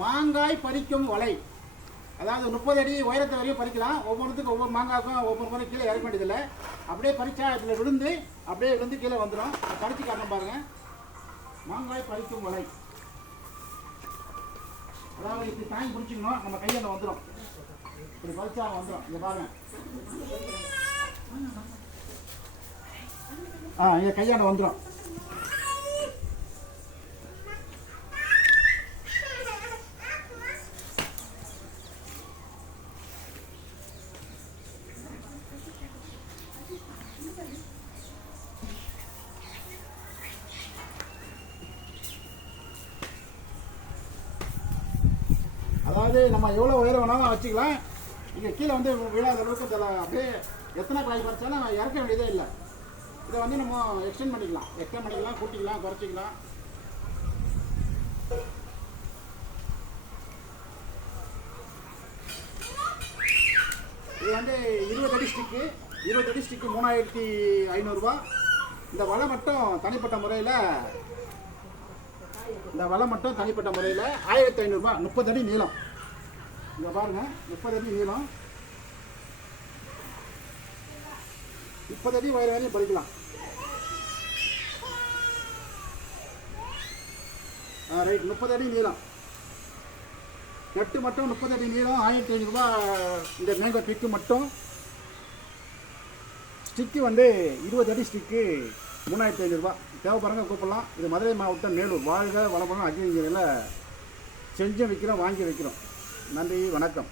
மாங்காய் பறிக்கும் வலை. அதாவது 30 அடி உயரத்தை வரையும் பறிக்கலாம். ஒவ்வொன்றுத்துக்கும் ஒவ்வொரு மாங்காய்க்கும் ஒவ்வொரு முறை கீழே இறக்க வேண்டியதில்லை. அப்படியே பறிச்சா இதில் விழுந்து கீழே வந்துடும். பறித்து காட்டணும் பாருங்க. மாங்காய் பறிக்கும் வலை. அதாவது இப்படி தாங்கி பிடிச்சிக்கணும். நம்ம கையில் வந்துடும். இப்படி பறிச்சா வந்துடும். இங்கே பாருங்க. இங்கே கையாண்ட வந்துடும். அதாவது நம்ம எவ்வளோ உயரம் வேணாலும் வச்சுக்கலாம். இங்கே கீழே வந்து விழாத அளவுக்கு அப்படியே எத்தனை காய் பறிச்சாலும் இறக்க வேண்டியதே இல்லை. இதை வந்து நம்ம எக்ஸ்டெண்ட் பண்ணிக்கலாம், கூட்டிக்கலாம், குறைச்சிக்கலாம். இது வந்து 20 அடி ஸ்டிக்கு. 20 அடி ஸ்டிக்கு 3500 ரூபா. இந்த வலை மட்டும் தனிப்பட்ட முறையில் 1500 ரூபா. 30 அடி நீளம். இங்கே பாருங்க, 30 அடி நீளம், 30 அடி உயரம் வரையும் பறிக்கலாம். ரைட், 30 அடி நீளம். நெட்டு மட்டும் 30 அடி நீளம், 1500 ரூபா. இந்த மேங்கோ பிக்கு மட்டும். ஸ்டிக்கு வந்து 20 அடி ஸ்டிக்கு 3500 ரூபா. தேவைப்படுறவங்க கூப்பிடலாம். இது மதுரை மாவட்டம் மேலூர். வாழ்க வளமுடன். அக்னிகிரியில் செஞ்சு வைக்கிறோம், வாங்கி வைக்கிறோம். நன்றி, வணக்கம்.